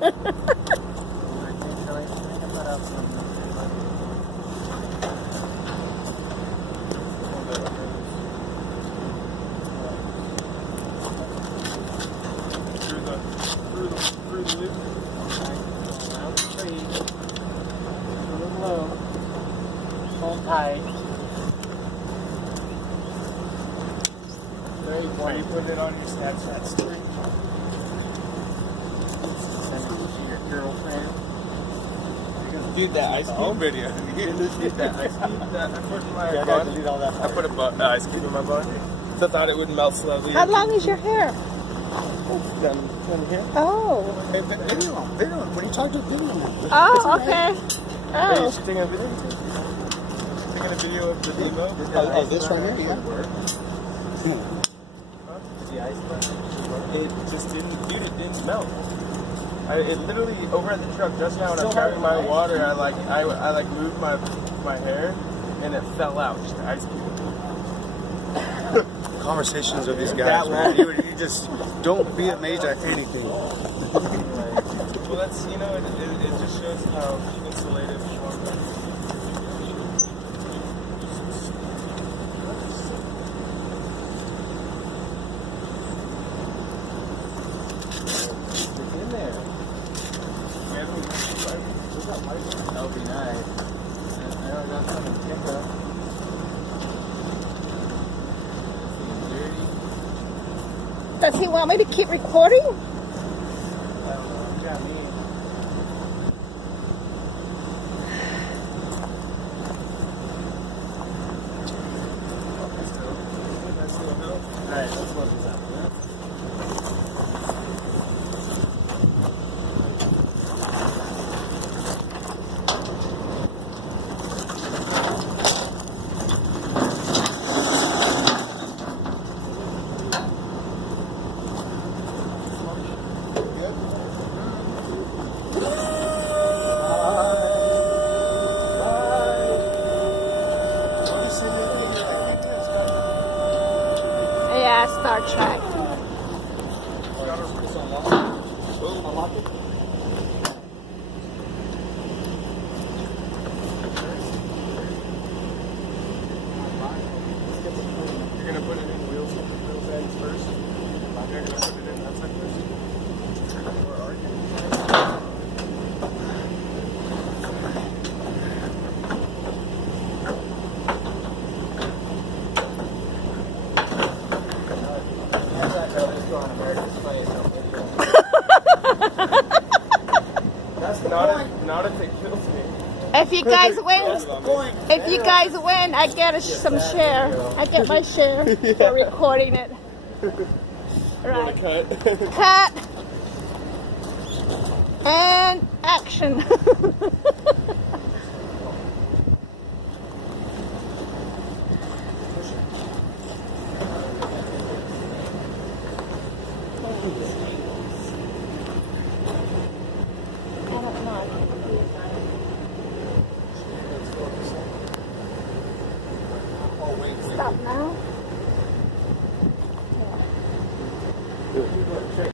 Through the loop. Around the tree. A little low. Hold tight. There you go. You put it on your Snapchat story. Send it to your girlfriend. Dude, that ice cube video. Dude, that ice cube that I put in my bun. I put a ice cube in my bun. So I thought it would melt slowly. How long is your hair? Down here. Oh. Video. When you talk to video. Oh, okay. Are you Oh. taking a video? Taking a video of the demo? Oh, this right here, yeah. The ice bun. It just didn't, dude, it didn't melt. It literally, over at the truck just now when I'm carrying my water, I moved my hair and it fell out, just the ice cube. Conversations with these guys, man. You just don't be amazed at anything. Well, that's, you know, it just shows how insulated It's in there. That would be nice. I got something to pick up. Does he want me to keep recording? I don't know. You got me. Alright, let's load this up. Yeah, Star Trek. You're gonna put it in wheels ends first? You're gonna put it in that side first? Or are you? That's not if it kills me. If you guys win, I get some share. I get my share for recording it. Right. Cut. Cut. And action.